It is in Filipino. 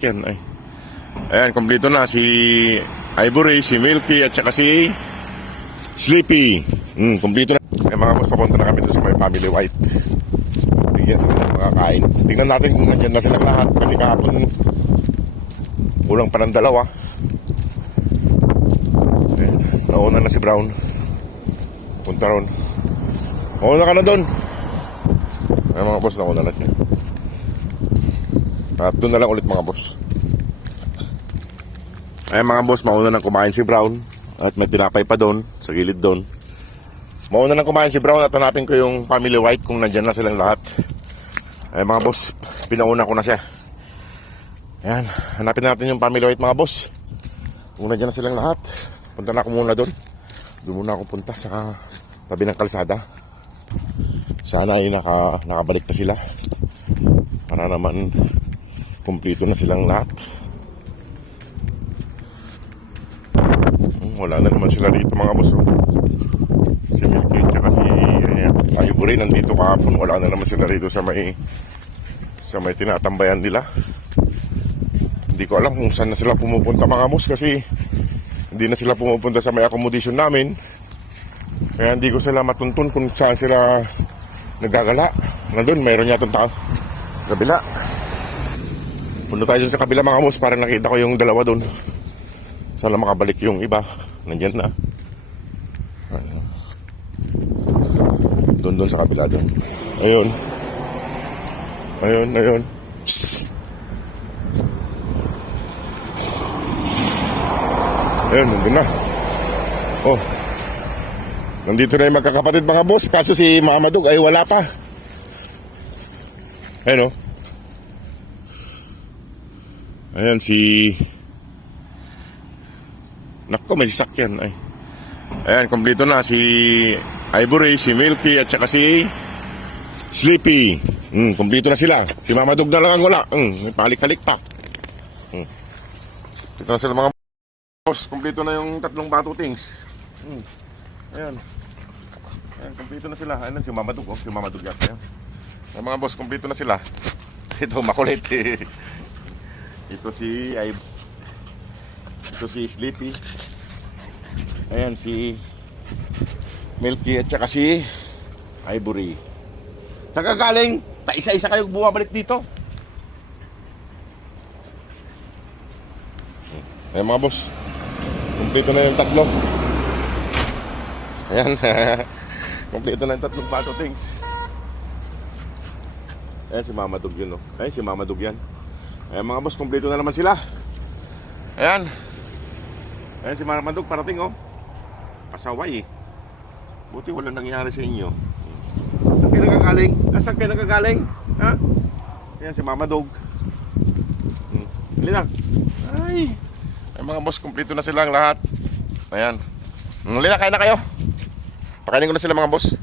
Yan ay. Ayan, kompleto na si Ivory, si Milky at saka si Sleepy. Kompleto na. Ay, mga boss, papunta na kami doon sa may Family White. Bigyan sila ng mga kain. Tingnan natin kung nandyan na silang lahat kasi kahapon kulang pa ng dalawa. Ayan, nauna na si Brown. Punta ron. Nauna ka na doon. Ay, mga boss, nauna na siya. At doon na lang ulit mga boss. Ay mga boss, mauna nang kumain si Brown. At may tinapay pa doon, sa gilid doon. Mauna nang kumain si Brown at hanapin ko yung Family White kung nandyan na silang lahat. Ay mga boss, pinauna ko na siya. Ayan, hanapin natin yung Family White mga boss. Kung nandyan na silang lahat, punta na ako muna doon. Doon muna ako punta sa tabi ng kalsada. Sana ay nakabalik na sila. Para naman kumpleto na silang lahat. Wala na naman sila dito mga boss. Si Milky at si Ivory nandito kahapon. Wala na naman sila dito sa may tinatambayan nila. Hindi ko alam kung saan na sila pumupunta mga boss, kasi hindi na sila pumupunta sa may accommodation namin. Kaya hindi ko sila matuntun kung saan sila nagagala. Nandun mayroon yatong tao sa kabila. Punta tayo sa kabila mga boss para nakita ko yung dalawa doon. Sana makabalik yung iba. Nandyan na. Ayun. Doon sa kabila doon. Ayun. Ayun. Shhh. Ayun, nandun na. Oh. Nandito na yung magkakapatid mga boss. Kaso si Mamadog ay wala pa. Ayun oh. Ayan si... Nako, may sasakyan ay. Ayan, kompleto na si Ivory, si Milky at saka si Sleepy. Kompleto na sila. Si Mamadog na lang ang wala. May palik-halik pa. Ito na sila mga boss. Kompleto na yung tatlong batutings. Ayan. Ayan, kompleto na sila. Ayan si Mamadog. Si Mamadog yan. Ayan. Ayan mga boss, kompleto na sila. Ito, makulit eh. Ito si Sleepy. Ayan si Milky at saka si Ivory. Saan ka galing? Paisa-isa kayo bumabalik dito. Ayan mga boss, kumpleto na yung tatlo. Ayan. Kumpleto na yung tatlong pato things. Ayan si Mamadog yun oh. Ayan si Mamadog yan. Ayan mga boss, kumpleto na naman sila. Ayan. Ayan si Mamadog parating oh. Pasaway eh. Buti walang nangyari sa inyo. Saan kayo nagagaling? Saan kayo nagagaling? Ha? Ayan si Mamadog. Hali na. Ay. Ayan mga boss, kumpleto na silang lahat. Ayan. Hali na, kain na kayo. Pakainin ko na sila mga boss.